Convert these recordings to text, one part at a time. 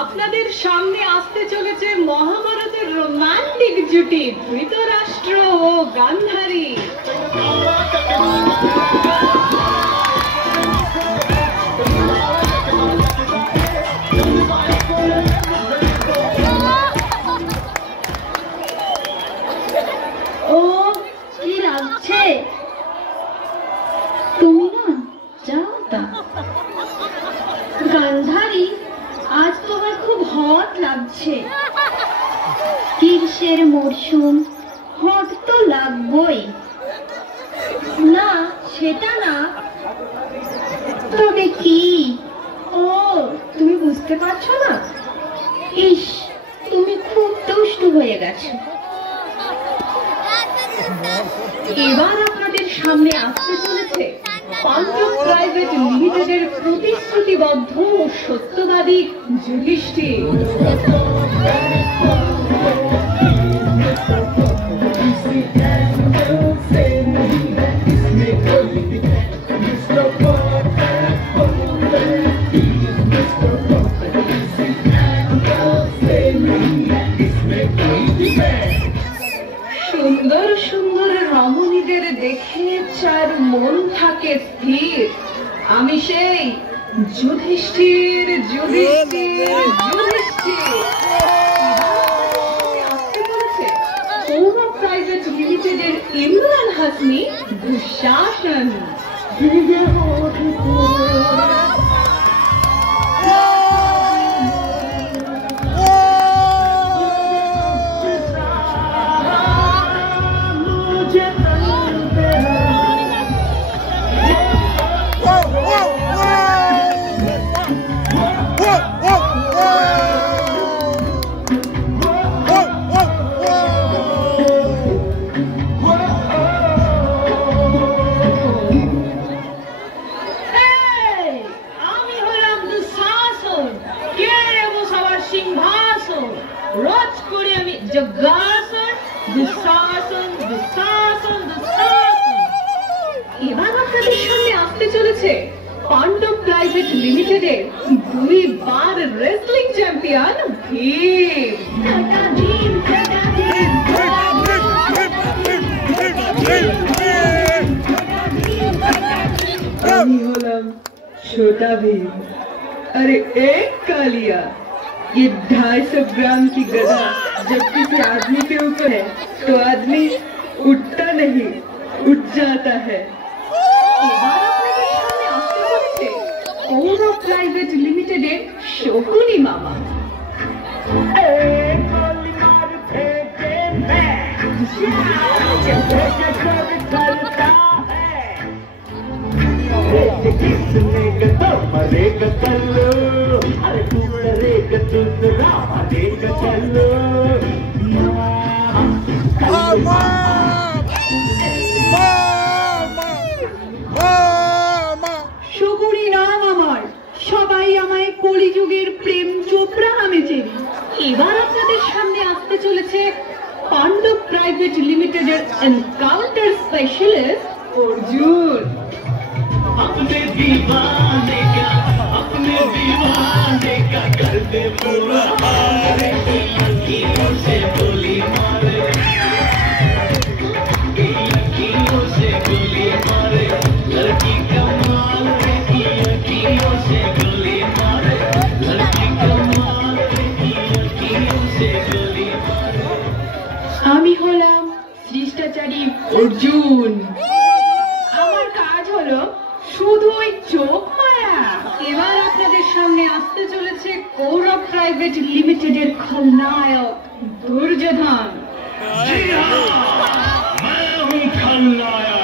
আপনাদের সামনে আসতে চলেছে মহাভারতের রোমান্টিক জুটি ধৃতরাষ্ট্র ও গান্ধারী। ও কি লাগছে তুমি না যাও তা গান্ধারী, আজ তোমার খুব হট লাগছে। গ্রীষ্মের মরশুম, হট তো লাগবই। না সেটা না, তবে কি? ও তুমি বুঝতে পারছো না? ইস, তুমি খুব দুষ্টু হয়ে গেছো। এবার আপনাদের সামনে আসতে চলেছে পাণ্ডব প্রাইভেট লিমিটেডের প্রতিশ্রুতিবদ্ধ ও সত্যবাদী যুধিষ্ঠির। সুন্দর সুন্দর রমণীদের দেখে যার মন থাকে স্থির, আমি সেই যুধিষ্ঠির যুধিষ্ঠির যুধিষ্ঠির। আসতে বলেছে কৌরব প্রাইভেট লিমিটেডের ইমরান হাসনি দুঃশাসন। রোজ করে আমি জগাসন দুঃশাসন দুঃশাসন দুঃশাসন। এবার আপনাদের সামনে আসতে চলেছে পাণ্ডব প্রাইভেট লিমিটেডের 2 বার রেসলিং চ্যাম্পিয়ন ভীম। আমি হলাম छोटा भीम। अरे एक कालिया, ये 250 ग्राम की गदा जब किसी आदमी के ऊपर है तो आदमी उठता नहीं, उठ जाता है। कौरव प्राइवेट लिमिटेड शकुनी मामा। मरेगा चलो, अरे तू डरेगा दूसरा मरेगा चलो। শকুনি নাম আমার, সবাই আমায় কলিযুগের প্রেম চোপড়া নামে চেনে। এবার আপনাদের সামনে আসতে চলেছে পাণ্ডব প্রাইভেট লিমিটেডের এনকাউন্টার স্পেশালিস্ট অর্জুন। अपने दीवाने का कर दे पूरा हार, लड़कियों से गोली मारे, लड़कियों से गोली मारे, लड़की कमाल रे, लड़कियों से गोली मारे, लड़की कमाल रे, लड़कियों से गोली मारे। আমি হলাম শিষ্টাচারী অর্জুন। আমার কাজ হলো শুধুই চোখ মারা। এবার আপনাদের সামনে আসতে চলেছে কৌরব প্রাইভেট লিমিটেডের খলনায়ক দুর্যোধন। मैं हूँ खलनायक,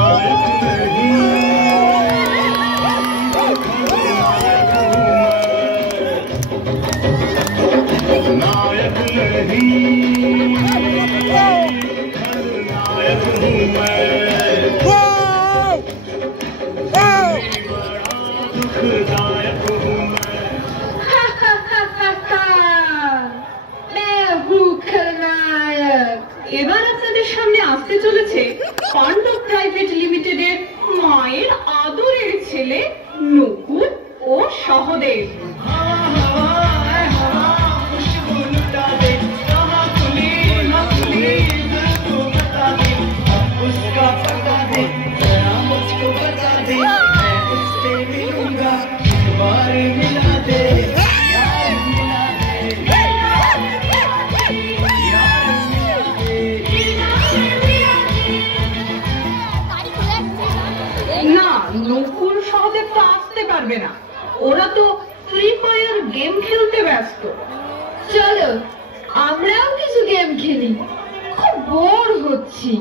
नायक नहीं, नायक नहीं, खलनायक हूँ मैं। मैं हूँ এবার আপনাদের সামনে আসতে চলেছে পাণ্ডব প্রাইভেট লিমিটেডের মায়ের আদরের ছেলে নকুল ও সহদেব। না, নকুল সহদেব তো আসতে পারবে না, ওরা তো ফ্রি ফায়ার গেম খেলতে ব্যস্ত। চলো আমরাও কিছু গেম খেলি, খুব বোর হচ্ছি।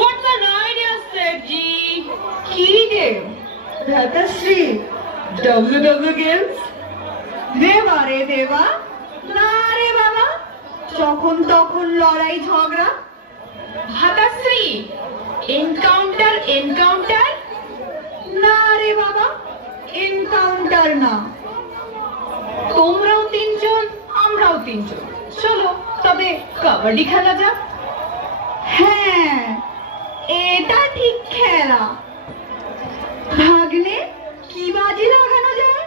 What's an idea, Sergi? কি গেম? ভ্রাতাশ্রী, WW games? দেবা রে দেবা, না রে বাবা, যখন তখন লড়াই ঝগড়া। ভ্রাতাশ্রী, এনকাউন্টার? না রে বাবা, এনকাউন্টার না। তোমরাও তিনজন, আমরাও তিনজন, চলো তবে কাবাডি খেলা যাক। হ্যাঁ, এটা ঠিক খেলা। ভাগ্নে, কি বাজি লাগানো যায়?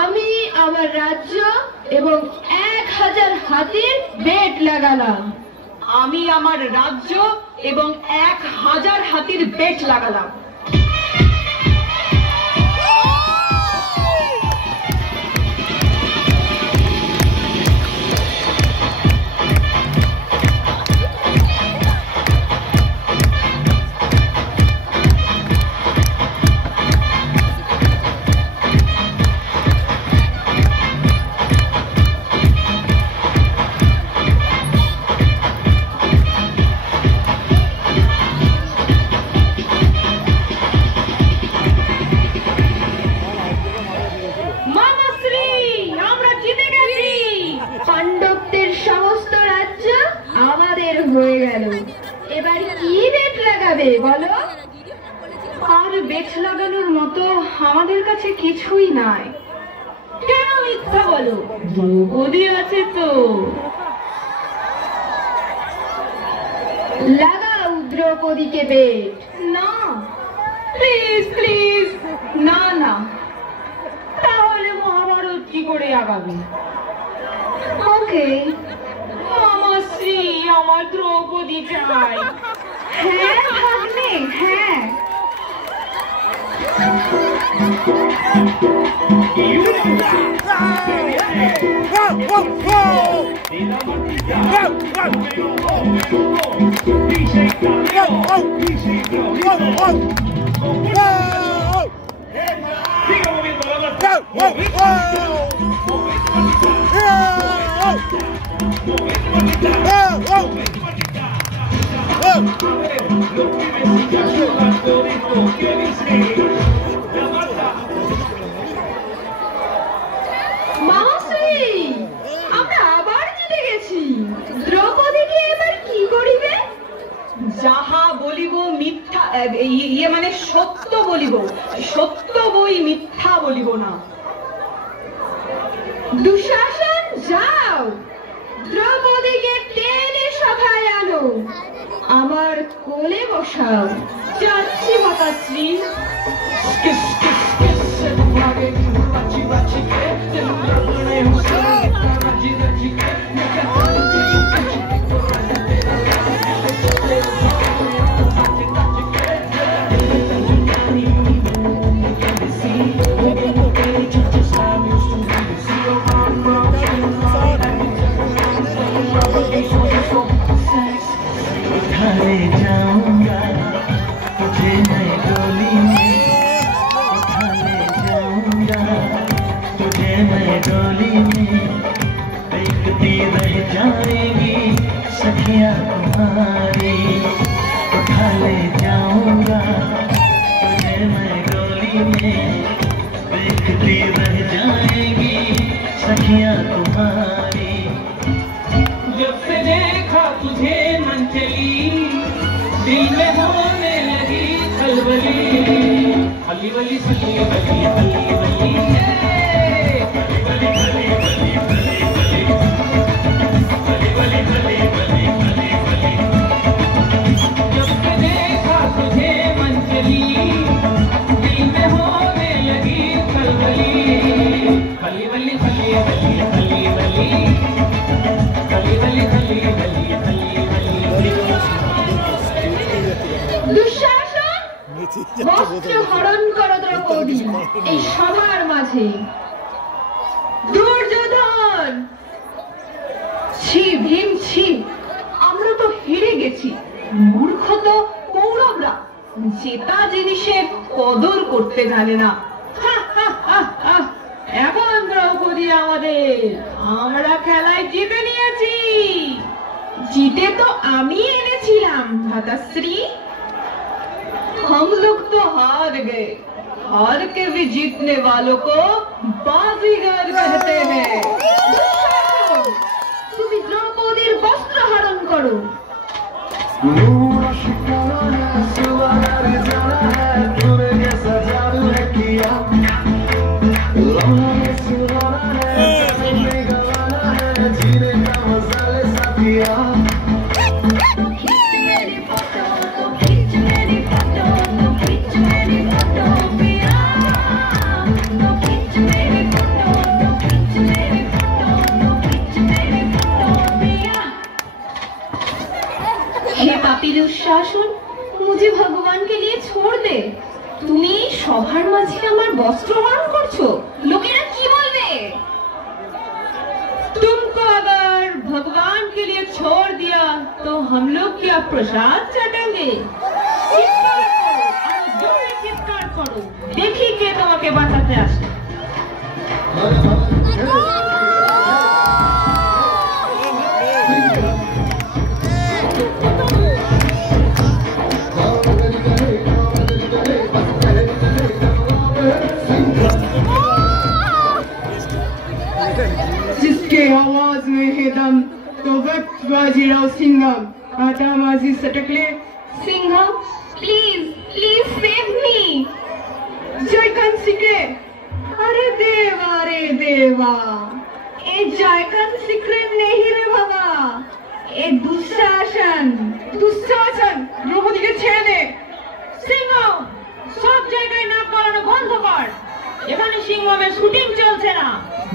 আমি আমার রাজ্য এবং 1000 হাতির বেট লাগালাম। আমি আমার রাজ্য এবং 1000 হাতির বেট লাগালাম। পাণ্ডবদের সমস্ত রাজ্য আমাদের হয়ে গেল। এবার কি বেট লাগাবে বলো? আর বেট লাগানোর মতো আমাদের কাছে কিছুই নাই। কেন মিথ্যা বলো? দ্রৌপদী আছে তো। লাগাও দ্রৌপদীকে বেট। না, প্লিজ, না না, তাহলে মহাভারত কি করে আগাবে? ওকে, মামাশ্রী, আমার দ্রৌপদী চাই। হ্যাঁ ভাগ্নে, হ্যাঁ। মামাশ্রী, আমরা আবার জিতে গেছি। দ্রৌপদীকে এবার কি করিবে? যাহা বলিব মিথ্যা, মানে সত্য বলিব, সত্য বই মিথ্যা বলিব না। দুঃশাসন, যাও দ্রৌপদীকে টেনে সভায় আনো, আমার কোলে বসাও। যাচ্ছি মাতাশ্রী। उठाले जाऊंगा तुझे मैं डोली में, उठाले जाऊंगा तुझे मैं डोली में, देखती रह जाएगी सखियां तुम्हारी। उठाले जाऊंगा तुझे मैं डोली में, देखती रह जाएगी सखियां तुम्हारी। जब से देखा तुझे मन चली, दिल में होने लगी खलबली, हली वली सली वली हली वली, हली वली हली वली हली वली हली वली हली वली। বস্ত্র হরণ করো দ্রৌপদী এই সবার মাঝে। দুর্যোধন! ছি ভীম ছি, আমরা তো হেরে গেছি। মূর্খ তো কৌরবরা, জেতা জিনিসের কদর করতে জানে না। এখন দ্রৌপদী আমাদের, আমরা খেলায় জিতে নিয়েছি। জিতে তো আমি এনেছিলাম ভ্রাতাশ্রী। हम लोग तो हार गए, हार के भी जीतने वालों को बाजीगर कहते हैं। তুমি দ্রৌপদীর বস্ত্র হরণ করো। हे पापी दुःशासन, मुझे भगवान के लिए छोड़ दे। তুমি সবার মাঝে আমার বস্ত্র হরণ করছো, লোকেরা কি বলবে? तुमको अगर भगवान के लिए छोड़ दिया तो हम लोग क्या प्रसाद चटेंगे? चिৎকার করো, আরো জোরে চিৎকার করো, দেখি কে তোমাকে বাঁচাতে আসে। जिसके आवाज में है दम तो वक्त बाजीराव सिंघम आता माजी सटकले। Singham, please please save me. Jaikant Shikre, अरे देवा रे देवा, ए जयकांत सिकरे नहीं रे बाबा, ए दुशासन दुशासन द्रौपदी के ছেড়ে দে। সিংহ, সব জায়গায় নাক গলানো বন্ধ কর। এখানে সিংহমের শুটিং চলছে না,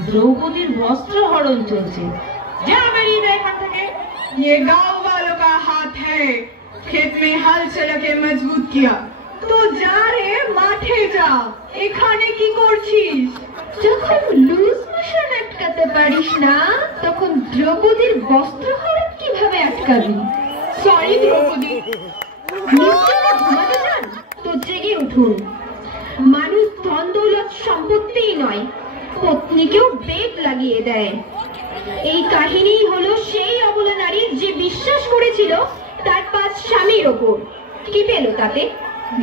দ্রৌপদীর বস্ত্র হরণ চলছে। যা বেরিয়ে যায় এখান থেকে। ये गांव वालों का हाथ है, खेत में हल चला के मजबूत किया तो जा रे माठे जा, এখানে কি করছিস? যখন লুজ মোশন আটকাতে পারিস না তখন দ্রৌপদীর বস্ত্র হরণ কিভাবে আটকাবি? সরি দ্রৌপদী। নিশ্চয়ই ঘুমাতে চান তো জেগে উঠুন। মানুষ ধন দৌলত সম্পত্তিই নয়, পত্নীকেও বেগ লাগিয়ে দেয়। এই কাহিনী হলো সেই অবলা নারী যে বিশ্বাস করেছিল তার 5 স্বামীর ওপর। কি পেল তাতে?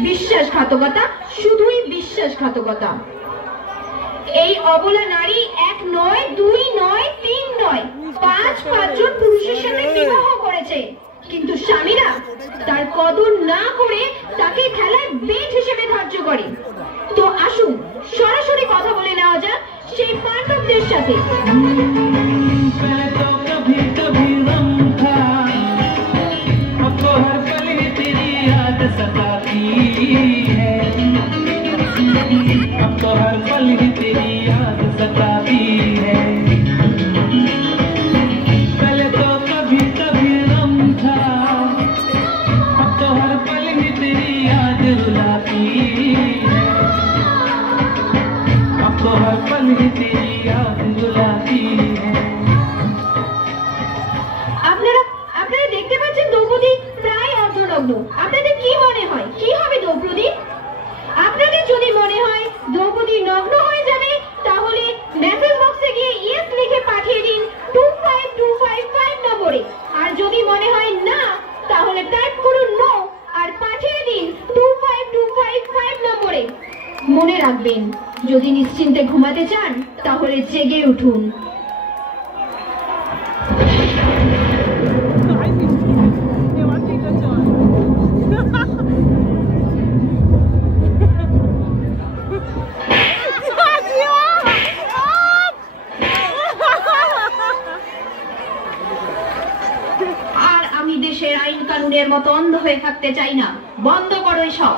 বিশ্বাসঘাতকতা, শুধুই বিশ্বাসঘাতকতা। এই অবলা নারী 1 নয়, 2 নয়, 3 নয়, 5 জন পুরুষের সাথে বিবাহ করেছে, কিন্তু স্বামীরা তার কদর না করে তাকে খেলায় বেদ হিসেবে ধার্য করে। তো আসুন সরাসরি কথা বলে নেওয়া যাক সেই পাণ্ডবদের সাথে। আপনারা দেখতে পাচ্ছেন দ্রৌপদী প্রায় অর্ধনগ্ন। আপনাদের কি মনে হয় কি হবে দ্রৌপদী? আপনাদের যদি মনে হয় দ্রৌপদী নগ্ন হয়ে যাবে তাহলে মেসেজ বক্সে গিয়ে ইয়েস লিখে পাঠিয়ে দিন 25255 নম্বরে। আর যদি মনে হয় না তাহলে টাইপ করুন নো আর পাঠিয়ে দিন 25255 নম্বরে। মনে রাখবেন, যদি নিশ্চিন্তে ঘুমাতে চান তাহলে জেগে উঠুন। আর আমি দেশের আইন কানুনের মতো অন্ধ হয়ে থাকতে চাই না। বন্ধ করো এসব।